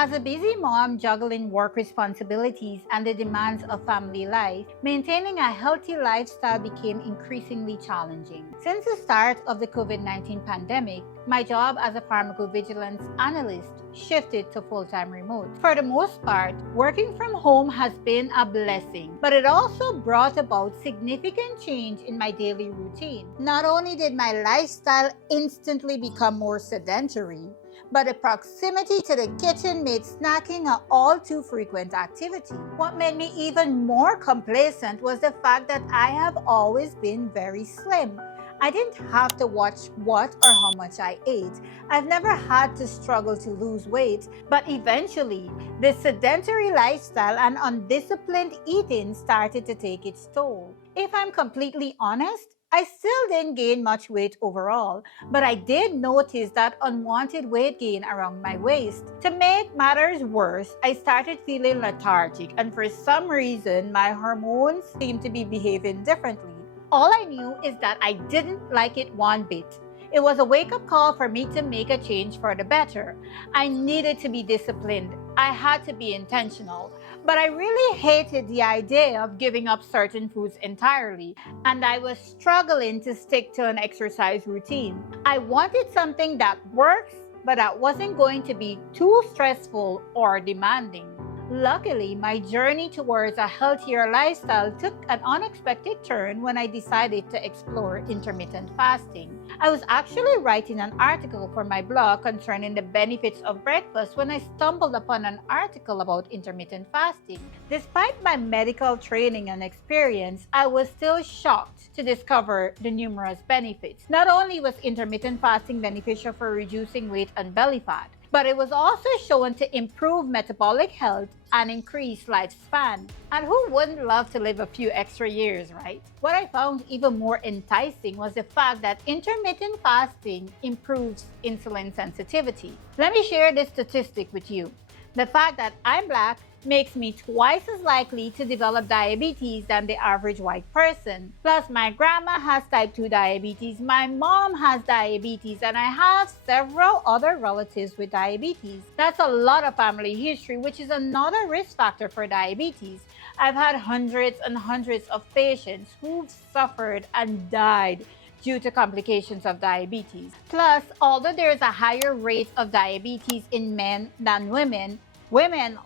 As a busy mom juggling work responsibilities and the demands of family life, maintaining a healthy lifestyle became increasingly challenging. Since the start of the COVID-19 pandemic, my job as a pharmacovigilance analyst shifted to full-time remote. For the most part, working from home has been a blessing, but it also brought about significant change in my daily routine. Not only did my lifestyle instantly become more sedentary, but the proximity to the kitchen made snacking an all too frequent activity. What made me even more complacent was the fact that I have always been very slim. I didn't have to watch what or how much I ate. I've never had to struggle to lose weight, but eventually, the sedentary lifestyle and undisciplined eating started to take its toll. If I'm completely honest, I still didn't gain much weight overall, but I did notice that unwanted weight gain around my waist. To make matters worse, I started feeling lethargic, and for some reason, my hormones seemed to be behaving differently. All I knew is that I didn't like it one bit. It was a wake-up call for me to make a change for the better. I needed to be disciplined. I had to be intentional. But I really hated the idea of giving up certain foods entirely, and I was struggling to stick to an exercise routine. I wanted something that works, but that wasn't going to be too stressful or demanding. Luckily, my journey towards a healthier lifestyle took an unexpected turn when I decided to explore intermittent fasting. I was actually writing an article for my blog concerning the benefits of breakfast when I stumbled upon an article about intermittent fasting. Despite my medical training and experience, I was still shocked to discover the numerous benefits. Not only was intermittent fasting beneficial for reducing weight and belly fat, but it was also shown to improve metabolic health and increase lifespan. And who wouldn't love to live a few extra years, right? What I found even more enticing was the fact that intermittent fasting improves insulin sensitivity. Let me share this statistic with you. The fact that I'm Black makes me twice as likely to develop diabetes than the average white person. Plus, my grandma has type 2 diabetes, my mom has diabetes, and I have several other relatives with diabetes. That's a lot of family history, which is another risk factor for diabetes. I've had hundreds and hundreds of patients who've suffered and died due to complications of diabetes. Plus, although there is a higher rate of diabetes in men than women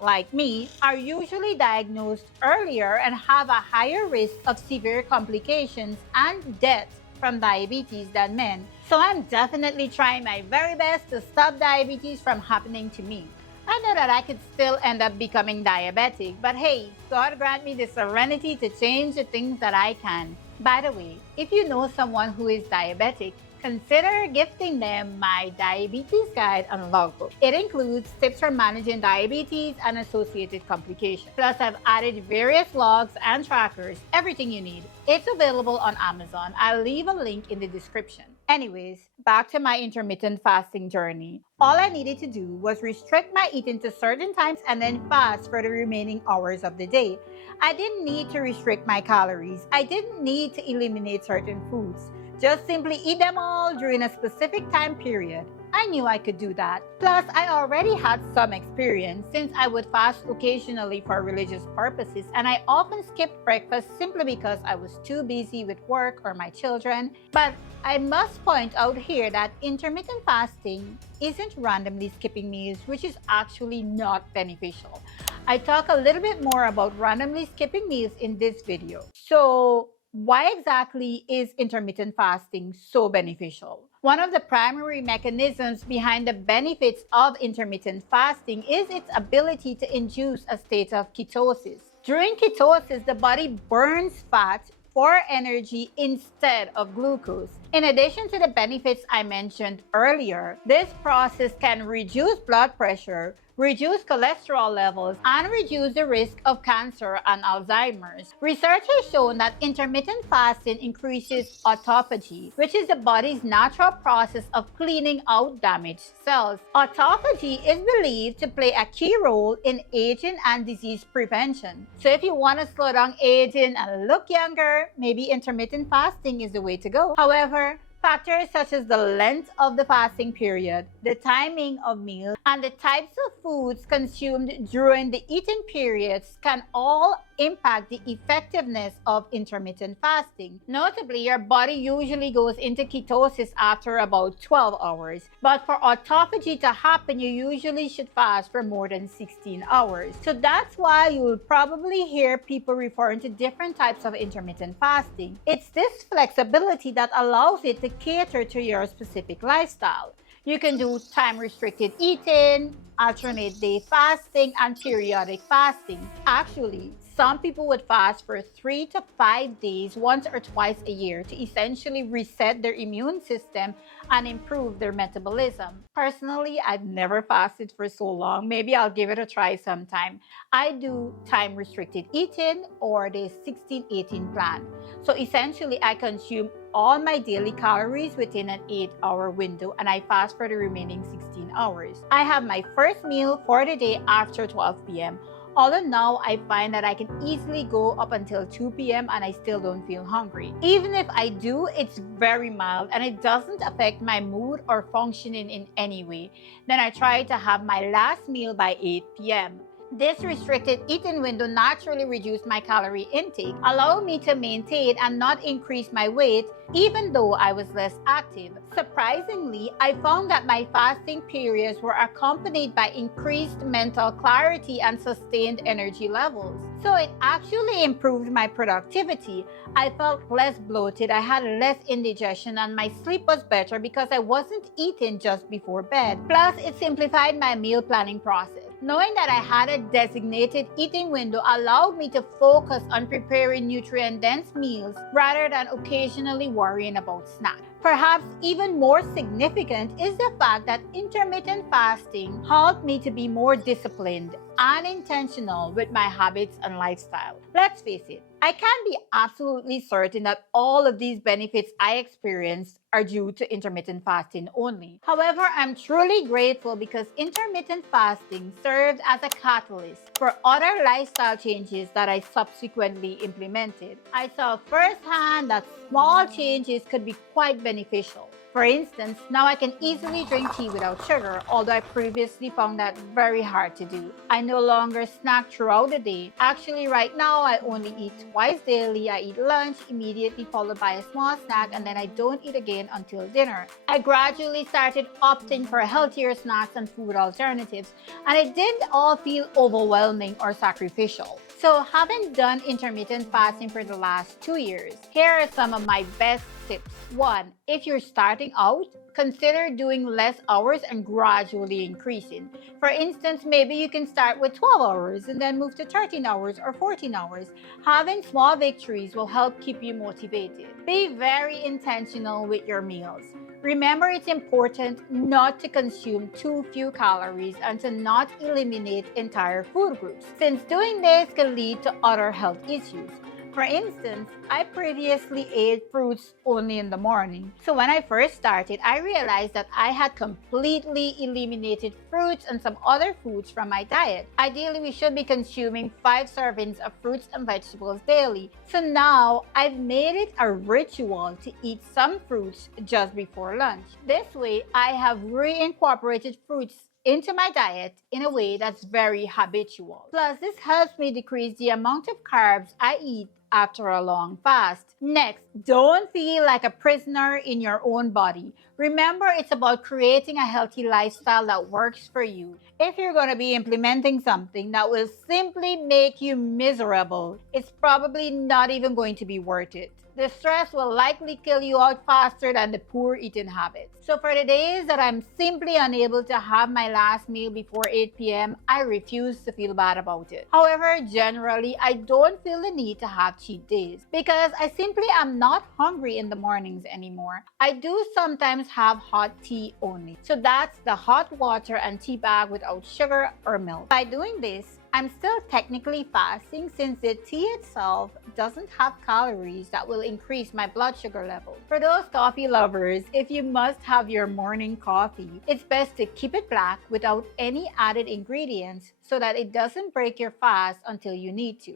like me are usually diagnosed earlier and have a higher risk of severe complications and death from diabetes than men. So I'm definitely trying my very best to stop diabetes from happening to me. I know that I could still end up becoming diabetic, but hey, God grant me the serenity to change the things that I can. By the way, if you know someone who is diabetic, consider gifting them my diabetes guide and logbook. It includes tips for managing diabetes and associated complications. Plus, I've added various logs and trackers, everything you need. It's available on Amazon. I'll leave a link in the description. Anyways, back to my intermittent fasting journey. All I needed to do was restrict my eating to certain times and then fast for the remaining hours of the day. I didn't need to restrict my calories. I didn't need to eliminate certain foods. Just simply eat them all during a specific time period. I knew I could do that. Plus, I already had some experience since I would fast occasionally for religious purposes, and I often skipped breakfast simply because I was too busy with work or my children. But I must point out here that intermittent fasting isn't randomly skipping meals, which is actually not beneficial. I talk a little bit more about randomly skipping meals in this video. So, why exactly is intermittent fasting so beneficial? One of the primary mechanisms behind the benefits of intermittent fasting is its ability to induce a state of ketosis. During ketosis, the body burns fat for energy instead of glucose. In addition to the benefits I mentioned earlier, this process can reduce blood pressure, reduce cholesterol levels, and reduce the risk of cancer and Alzheimer's. Research has shown that intermittent fasting increases autophagy, which is the body's natural process of cleaning out damaged cells. Autophagy is believed to play a key role in aging and disease prevention. So if you want to slow down aging and look younger, maybe intermittent fasting is the way to go. However, Factors such as the length of the fasting period, the timing of meals, and the types of foods consumed during the eating periods can all impact the effectiveness of intermittent fasting. Notably, your body usually goes into ketosis after about 12 hours, but for autophagy to happen, you usually should fast for more than 16 hours. So that's why you'll probably hear people referring to different types of intermittent fasting. It's this flexibility that allows it to cater to your specific lifestyle. You can do time-restricted eating, alternate day fasting, and periodic fasting. Actually, some people would fast for 3 to 5 days once or twice a year to essentially reset their immune system and improve their metabolism. Personally, I've never fasted for so long. Maybe I'll give it a try sometime. I do time-restricted eating or the 16-18 plan. So essentially, I consume all my daily calories within an 8-hour window and I fast for the remaining 16 hours. I have my first meal for the day after 12 p.m. Although now I find that I can easily go up until 2 p.m. and I still don't feel hungry. Even if I do, it's very mild and it doesn't affect my mood or functioning in any way. Then I try to have my last meal by 8 p.m. This restricted eating window naturally reduced my calorie intake, allowing me to maintain and not increase my weight even though I was less active. Surprisingly, I found that my fasting periods were accompanied by increased mental clarity and sustained energy levels. So it actually improved my productivity. I felt less bloated, I had less indigestion, and my sleep was better because I wasn't eating just before bed. Plus, it simplified my meal planning process. Knowing that I had a designated eating window allowed me to focus on preparing nutrient-dense meals rather than occasionally worrying about snacks. Perhaps even more significant is the fact that intermittent fasting helped me to be more disciplined and intentional with my habits and lifestyle. Let's face it, I can't be absolutely certain that all of these benefits I experienced are due to intermittent fasting only. However, I'm truly grateful because intermittent fasting served as a catalyst for other lifestyle changes that I subsequently implemented. I saw firsthand that small changes could be quite beneficial. For instance, now I can easily drink tea without sugar, although I previously found that very hard to do. I no longer snack throughout the day. Actually, right now, I only eat twice daily. I eat lunch, immediately followed by a small snack, and then I don't eat again until dinner. I gradually started opting for healthier snacks and food alternatives, and it didn't all feel overwhelming or sacrificial. So, having done intermittent fasting for the last 2 years, here are some of my best tips. 1. If you're starting out, consider doing less hours and gradually increasing. For instance, maybe you can start with 12 hours and then move to 13 hours or 14 hours. Having small victories will help keep you motivated. Be very intentional with your meals. Remember, it's important not to consume too few calories and to not eliminate entire food groups, since doing this can lead to other health issues. For instance, I previously ate fruits only in the morning. So when I first started, I realized that I had completely eliminated fruits and some other foods from my diet. Ideally, we should be consuming 5 servings of fruits and vegetables daily. So now I've made it a ritual to eat some fruits just before lunch. This way, I have reincorporated fruits into my diet in a way that's very habitual. Plus, this helps me decrease the amount of carbs I eat after a long fast. Next, don't feel like a prisoner in your own body. Remember, it's about creating a healthy lifestyle that works for you. If you're going to be implementing something that will simply make you miserable, it's probably not even going to be worth it. The stress will likely kill you out faster than the poor eating habits. So for the days that I'm simply unable to have my last meal before 8 p.m., I refuse to feel bad about it. However, generally, I don't feel the need to have cheat days because I simply am not hungry in the mornings anymore. I do sometimes have hot tea only. So that's the hot water and tea bag without sugar or milk. By doing this, I'm still technically fasting since the tea itself doesn't have calories that will increase my blood sugar level. For those coffee lovers, if you must have your morning coffee, it's best to keep it black without any added ingredients so that it doesn't break your fast until you need to.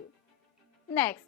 Next,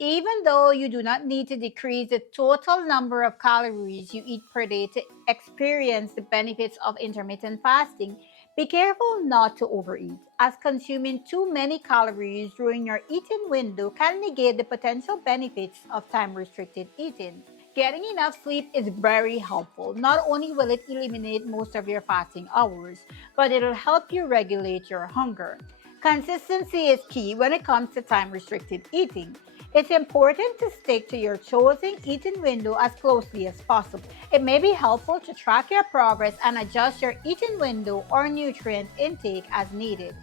Even though you do not need to decrease the total number of calories you eat per day to experience the benefits of intermittent fasting, be careful not to overeat, as consuming too many calories during your eating window can negate the potential benefits of time restricted eating. Getting enough sleep is very helpful. Not only will it eliminate most of your fasting hours, but it'll help you regulate your hunger. Consistency is key when it comes to time restricted eating. It's important to stick to your chosen eating window as closely as possible. It may be helpful to track your progress and adjust your eating window or nutrient intake as needed.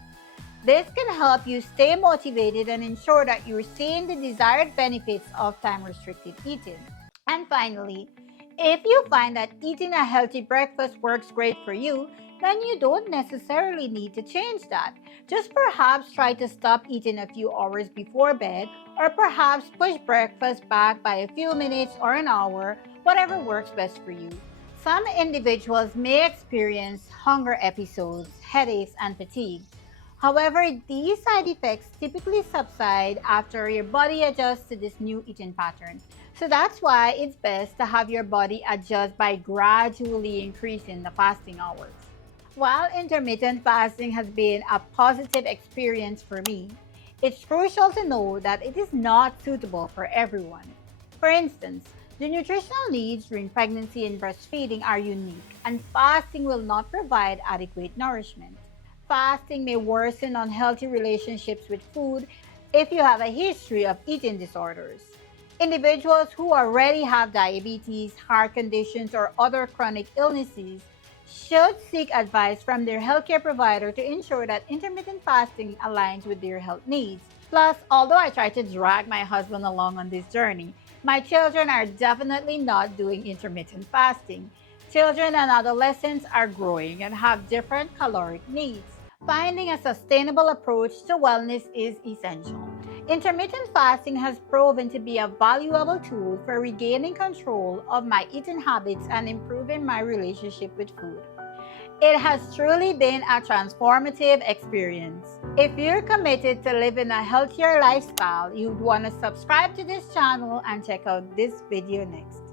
This can help you stay motivated and ensure that you're seeing the desired benefits of time restricted eating. And finally, if you find that eating a healthy breakfast works great for you, then you don't necessarily need to change that. Just perhaps try to stop eating a few hours before bed, or perhaps push breakfast back by a few minutes or an hour, whatever works best for you. Some individuals may experience hunger episodes, headaches, and fatigue. However, these side effects typically subside after your body adjusts to this new eating pattern. So that's why it's best to have your body adjust by gradually increasing the fasting hours. While intermittent fasting has been a positive experience for me, it's crucial to know that it is not suitable for everyone. For instance, the nutritional needs during pregnancy and breastfeeding are unique, and fasting will not provide adequate nourishment. Fasting may worsen unhealthy relationships with food if you have a history of eating disorders. Individuals who already have diabetes, heart conditions, or other chronic illnesses should seek advice from their healthcare provider to ensure that intermittent fasting aligns with their health needs. Plus, although I try to drag my husband along on this journey, my children are definitely not doing intermittent fasting. Children and adolescents are growing and have different caloric needs. Finding a sustainable approach to wellness is essential. Intermittent fasting has proven to be a valuable tool for regaining control of my eating habits and improving my relationship with food. It has truly been a transformative experience. If you're committed to living a healthier lifestyle, you'd want to subscribe to this channel and check out this video next.